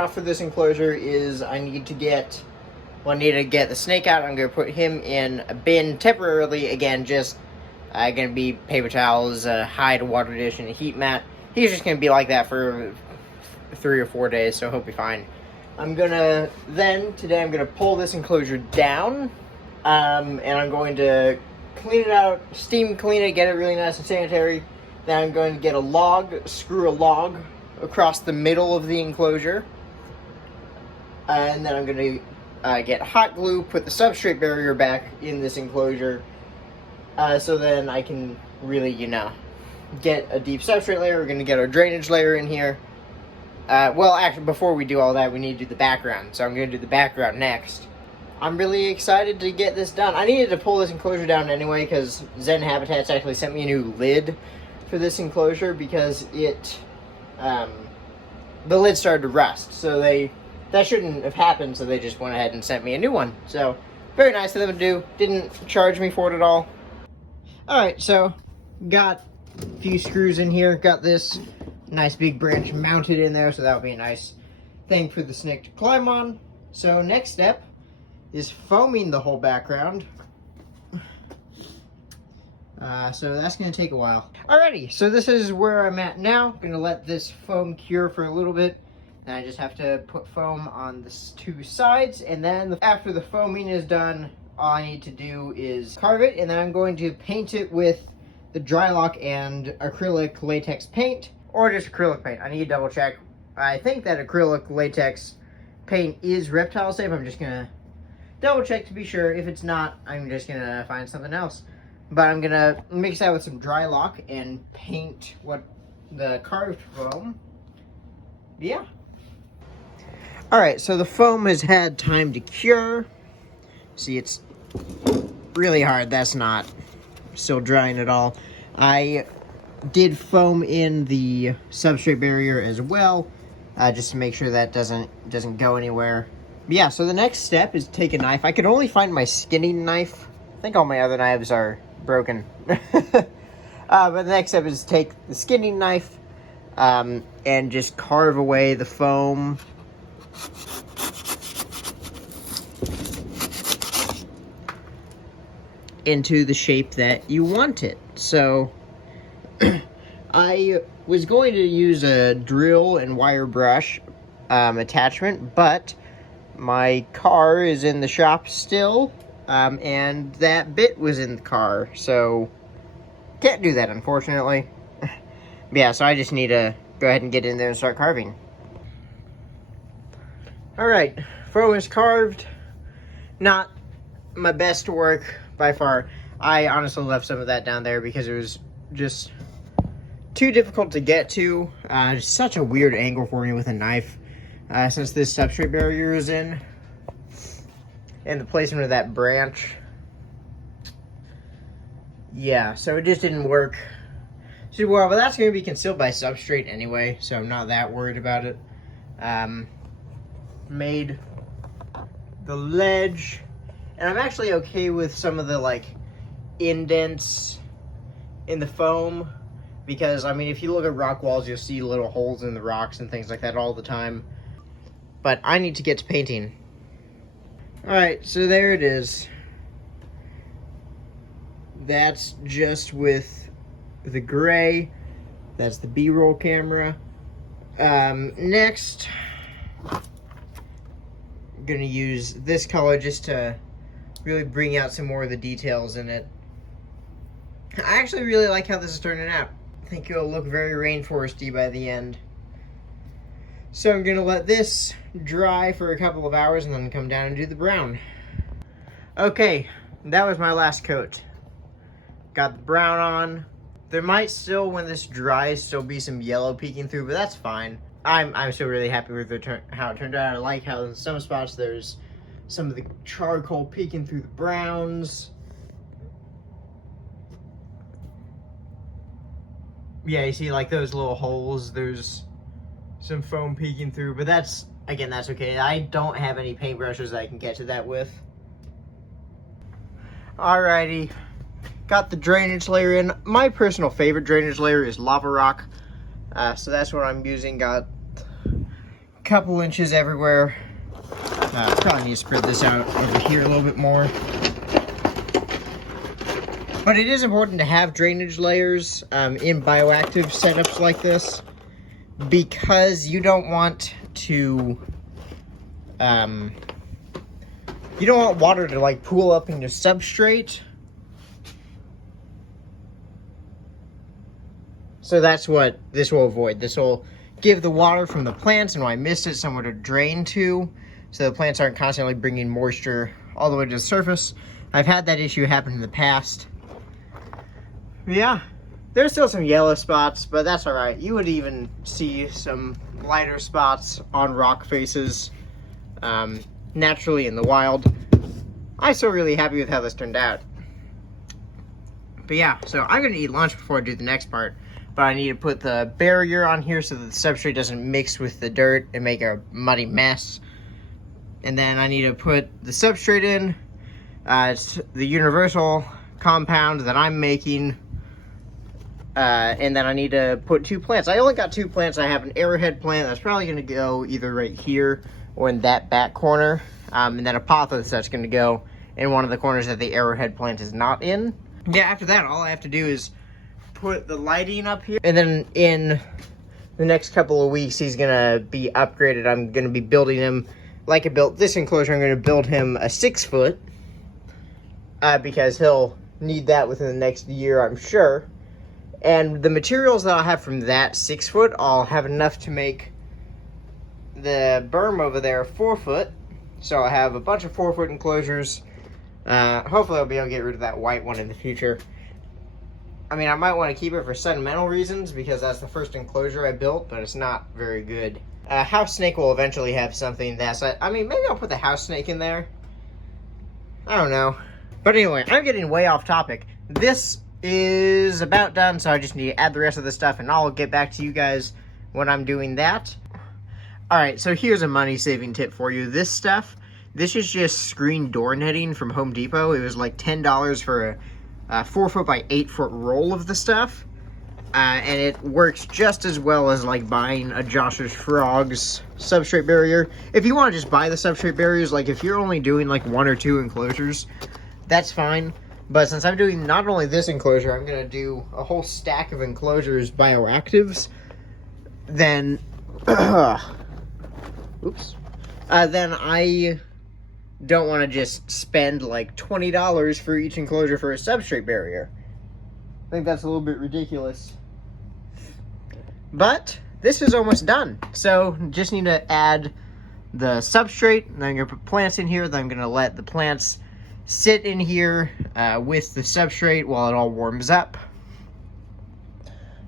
off for this enclosure is I need to get the snake out. I'm going to put him in a bin temporarily. Again, just going to be paper towels, a hide, a water dish, and a heat mat. He's just going to be like that for 3 or 4 days, so he'll be fine. Today I'm going to pull this enclosure down, and I'm going to clean it out, steam clean it, get it really nice and sanitary. Then I'm going to get a log, screw a log across the middle of the enclosure. And then I'm going to get hot glue, put the substrate barrier back in this enclosure. So then I can really, get a deep substrate layer. We're going to get our drainage layer in here. Well, actually, before we do all that, we need to do the background. So I'm going to do the background next. I'm really excited to get this done. I needed to pull this enclosure down anyway because Zen Habitats actually sent me a new lid for this enclosure because the lid started to rust. So that shouldn't have happened, so they just went ahead and sent me a new one. So, very nice of them to do. Didn't charge me for it at all. Alright, so, got a few screws in here. Got this nice big branch mounted in there, so that would be a nice thing for the snake to climb on. So, next step is foaming the whole background. So that's going to take a while. Alrighty, so this is where I'm at now. I'm going to let this foam cure for a little bit. And I just have to put foam on the 2 sides. And then after the foaming is done, all I need to do is carve it. And then I'm going to paint it with the Drylock and acrylic latex paint. Or just acrylic paint. I need to double check. I think that acrylic latex paint is reptile safe. I'm just going to double check to be sure. If it's not, I'm just going to find something else. But I'm going to mix that with some Drylock and paint the carved foam. Yeah. Alright, so the foam has had time to cure. See, it's really hard. That's not still drying at all. I did foam in the substrate barrier as well, just to make sure that doesn't go anywhere. But yeah, so the next step is take a knife. I could only find my skinning knife. I think all my other knives are broken. But the next step is take the skinning knife and just carve away the foam. Into the shape that you want it. So I was going to use a drill and wire brush attachment, but my car is in the shop still, and that bit was in the car, so can't do that, unfortunately. Yeah, so I just need to go ahead and get in there and start carving. Alright, foam is carved. Not my best work by far. I honestly left some of that down there because it was just too difficult to get to. It's such a weird angle for me with a knife, since this substrate barrier is in. And the placement of that branch. Yeah, so it just didn't work too well, but that's going to be concealed by substrate anyway, so I'm not that worried about it. Made the ledge, and I'm actually okay with some of the indents in the foam, because I mean, if you look at rock walls, you'll see little holes in the rocks and things like that all the time. But I need to get to painting. Alright, so there it is. That's just with the gray. That's the B-roll camera. Next, I'm gonna use this color just to really bring out some more of the details in it. I actually really like how this is turning out. I think it'll look very rainforesty by the end. So I'm gonna let this dry for a couple of hours and then come down and do the brown. Okay, that was my last coat. Got the brown on. There might still, when this dries, still be some yellow peeking through, but that's fine. I'm still really happy with how it turned out. I like how in some spots there's some of the charcoal peeking through the browns. Yeah, you see those little holes, there's some foam peeking through, but that's okay. I don't have any paintbrushes that I can get to that with. Alrighty, got the drainage layer in. My personal favorite drainage layer is lava rock, so that's what I'm using. Got a couple inches everywhere. Probably need to spread this out over here a little bit more. But it is important to have drainage layers in bioactive setups like this, because you don't want to, you don't want water to like pool up into substrate. So that's what this will avoid. This will give the water from the plants, and when I missed it, somewhere to drain to, so the plants aren't constantly bringing moisture all the way to the surface. I've had that issue happen in the past. Yeah, there's still some yellow spots, but that's all right. You would even see some lighter spots on rock faces naturally in the wild. I'm still really happy with how this turned out. But yeah, so I'm gonna eat lunch before I do the next part. But I need to put the barrier on here so that the substrate doesn't mix with the dirt and make a muddy mess. And then I need to put the substrate in. It's the universal compound that I'm making. And then I need to put 2 plants. I only got 2 plants. I have an arrowhead plant that's probably going to go either right here or in that back corner. And then a pothos that's going to go in one of the corners that the arrowhead plant is not in. Yeah, after that, all I have to do is put the lighting up here. And then in the next couple of weeks, he's going to be upgraded. I'm going to be building him like I built this enclosure. I'm going to build him a 6-foot because he'll need that within the next year, I'm sure. And the materials that I'll have from that 6-foot, I'll have enough to make the berm over there 4-foot. So I'll have a bunch of 4-foot enclosures. Hopefully I'll be able to get rid of that white one in the future. I mean, I might want to keep it for sentimental reasons because that's the first enclosure I built, but it's not very good. House snake will eventually have something that's, I mean, maybe I'll put the house snake in there. I don't know. But anyway, I'm getting way off topic. This is about done, so I just need to add the rest of the stuff, and I'll get back to you guys when I'm doing that. Alright, so here's a money-saving tip for you. This stuff, this is just screen door netting from Home Depot. It was like $10 for a 4-foot by 8-foot roll of the stuff. And it works just as well as like buying a Josh's Frogs substrate barrier. If you want to just buy the substrate barriers, like if you're only doing like 1 or 2 enclosures, that's fine. But since I'm doing not only this enclosure, I'm going to do a whole stack of enclosures bioactives, then, then I don't want to just spend like $20 for each enclosure for a substrate barrier. I think that's a little bit ridiculous. But this is almost done. So just need to add the substrate, and I'm going to put plants in here, then I'm going to let the plants sit in here with the substrate while it all warms up.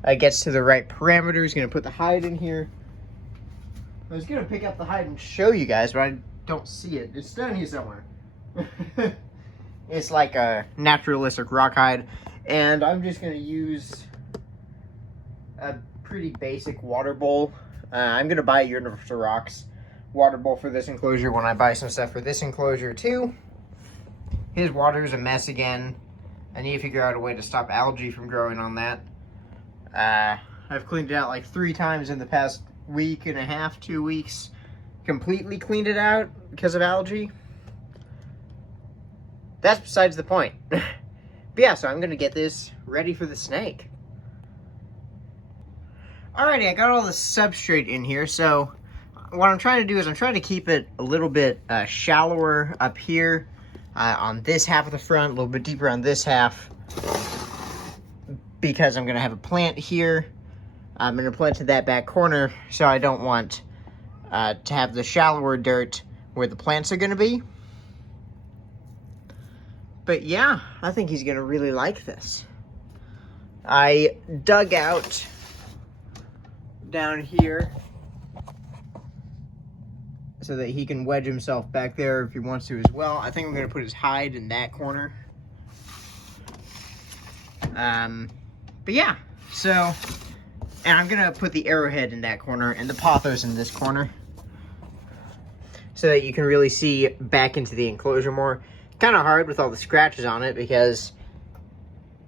It gets to the right parameters. Going to put the hide in here. I was going to pick up the hide and show you guys, but I don't see it. It's down here somewhere. It's like a naturalistic rock hide. And I'm just going to use a pretty basic water bowl. I'm going to buy a Universal Rocks water bowl for this enclosure when I buy some stuff for this enclosure too. His water is a mess again. I need to figure out a way to stop algae from growing on that. I've cleaned it out like 3 times in the past week and a half, 2 weeks. Completely cleaned it out because of algae. That's besides the point. But yeah, so I'm going to get this ready for the snake. Alrighty, I got all the substrate in here. So what I'm trying to do is I'm trying to keep it a little bit shallower up here. On this half of the front, a little bit deeper on this half, because I'm going to have a plant here. I'm going to plant in that back corner, so I don't want to have the shallower dirt where the plants are going to be. But yeah, I think he's going to really like this. I dug out down here so that he can wedge himself back there if he wants to as well. I think I'm going to put his hide in that corner. But yeah, so, and I'm going to put the arrowhead in that corner and the pothos in this corner so that you can really see back into the enclosure more. Kind of hard with all the scratches on it because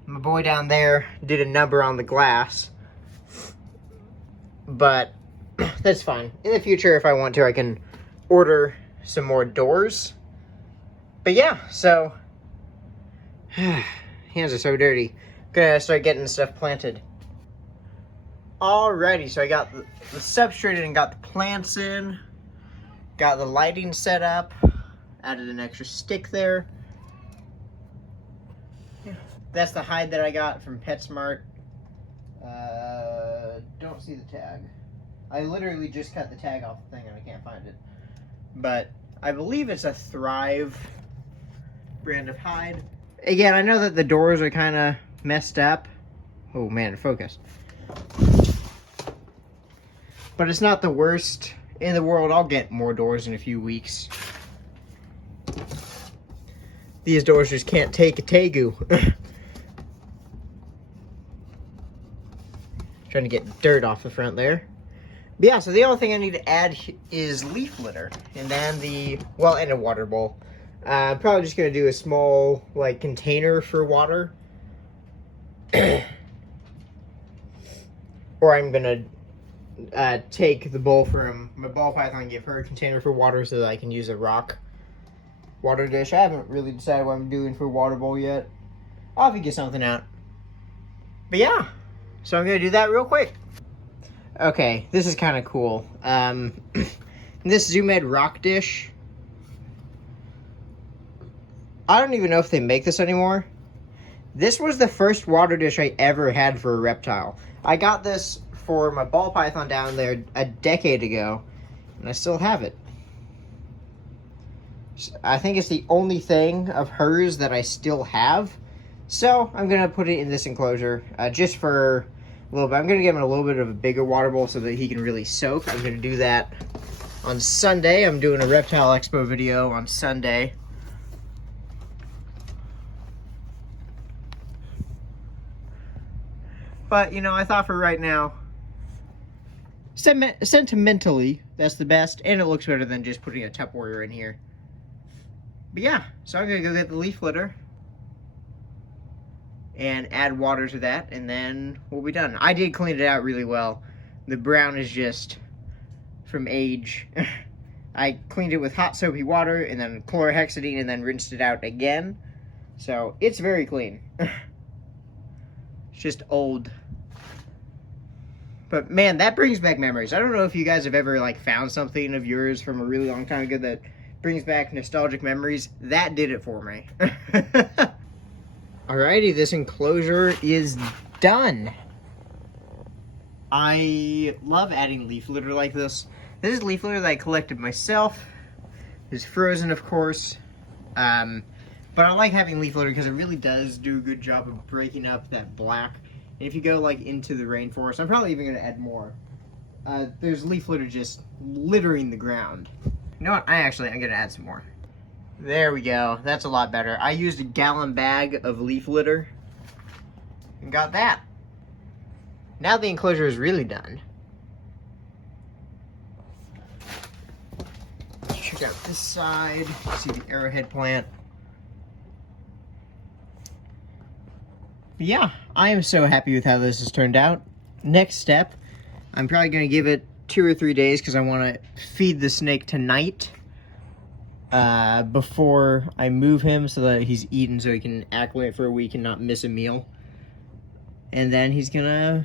my boy down there did a number on the glass, but that's fine. In the future, if I want to, I can order some more doors. But yeah, so hands are so dirty. Gonna start getting stuff planted. Alrighty, so I got the substrate and got the plants in. Got the lighting set up. Added an extra stick there. That's the hide that I got from PetSmart. Don't see the tag. I literally just cut the tag off the thing and I can't find it. But I believe it's a Thrive brand of hide. Again, I know that the doors are kind of messed up. Oh man, focus. But it's not the worst in the world. I'll get more doors in a few weeks. These doors just can't take a tegu. Trying to get dirt off the front there. But yeah, so the only thing I need to add is leaf litter. And then and a water bowl. Probably just going to do a small, like, container for water. Or I'm going to take the bowl from my ball python and give her a container for water so that I can use a rock water dish. I haven't really decided what I'm doing for water bowl yet. I'll have to get something out. But yeah, so I'm going to do that real quick. Okay, this is kind of cool. This Zoo Med rock dish. I don't even know if they make this anymore. This was the first water dish I ever had for a reptile. I got this for my ball python down there a decade ago, and I still have it. I think it's the only thing of hers that I still have. So I'm going to put it in this enclosure just for a little bit. I'm going to give him a little bit of a bigger water bowl so that he can really soak. I'm going to do that on Sunday. I'm doing a Reptile Expo video on Sunday. But, you know, I thought for right now, sentimentally, that's the best. And it looks better than just putting a Tupperware in here. But yeah, so I'm going to go get the leaf litter and add water to that, and then we'll be done. I did clean it out really well. The brown is just from age. I cleaned it with hot soapy water and then chlorhexidine and then rinsed it out again. So it's very clean. It's just old. But man, that brings back memories. I don't know if you guys have ever like found something of yours from a really long time ago that brings back nostalgic memories. That did it for me. Alrighty, this enclosure is done. I love adding leaf litter like this. This is leaf litter that I collected myself. It's frozen, of course. But I like having leaf litter because it really does do a good job of breaking up that black. And if you go like into the rainforest, I'm probably even going to add more. There's leaf litter just littering the ground. You know what? I'm going to add some more. There we go. That's a lot better. I used a gallon bag of leaf litter and got that. Now the enclosure is really done. Let's check out this side. See the arrowhead plant. But yeah, I am so happy with how this has turned out. Next step, I'm probably going to give it 2 or 3 days because I want to feed the snake tonight before I move him so that he's eaten so he can acclimate for a week and not miss a meal. And then he's going to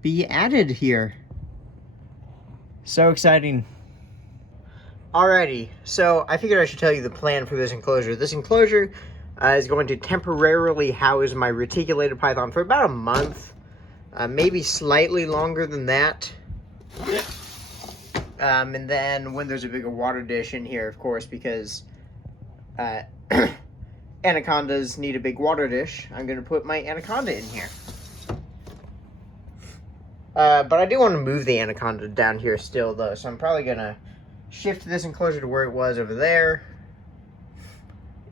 be added here. So exciting. Alrighty, so I figured I should tell you the plan for this enclosure. This enclosure is going to temporarily house my reticulated python for about a month, maybe slightly longer than that. And then when there's a bigger water dish in here, of course, because anacondas need a big water dish, I'm going to put my anaconda in here. But I do want to move the anaconda down here still, though, so I'm probably going to shift this enclosure to where it was over there.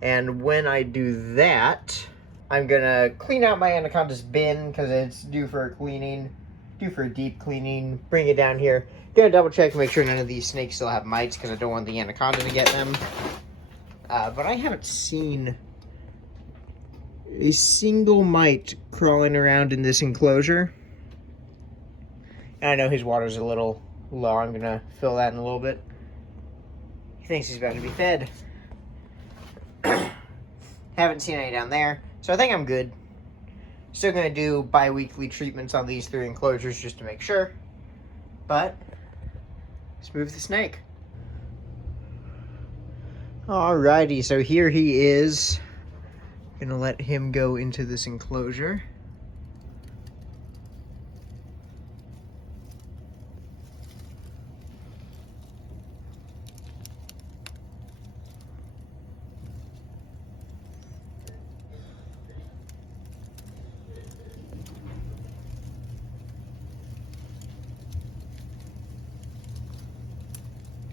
And when I do that, I'm going to clean out my anaconda's bin because it's due for a cleaning, due for a deep cleaning, bring it down here. Gonna double check to make sure none of these snakes still have mites because I don't want the anaconda to get them. But I haven't seen a single mite crawling around in this enclosure. And I know his water's a little low. I'm gonna fill that in a little bit. He thinks he's about to be fed. Haven't seen any down there, so I think I'm good. Still gonna do bi-weekly treatments on these 3 enclosures just to make sure. But let's move the snake. Alrighty, so here he is. Gonna let him go into this enclosure.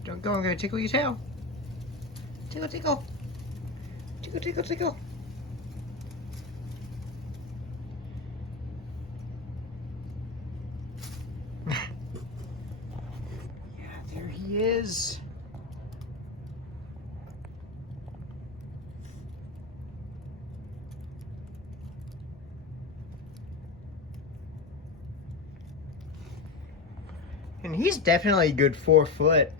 Don't go, I'm gonna tickle your tail. Tickle, tickle. Tickle, tickle, tickle. Yeah, there he is. And he's definitely a good 4 foot.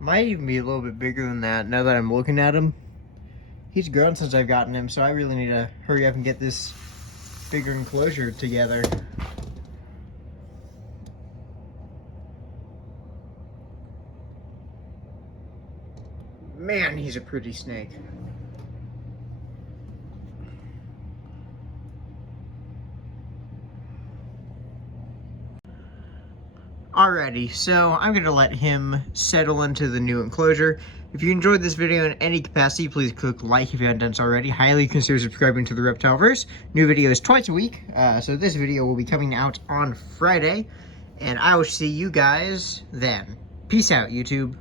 Might even be a little bit bigger than that now that I'm looking at him. He's grown since I've gotten him, so I really need to hurry up and get this bigger enclosure together. Man, he's a pretty snake. Alrighty, so I'm going to let him settle into the new enclosure. If you enjoyed this video in any capacity, please click like if you haven't done so already. Highly consider subscribing to the Repti-verse. New videos twice a week, so this video will be coming out on Friday. And I will see you guys then. Peace out, YouTube.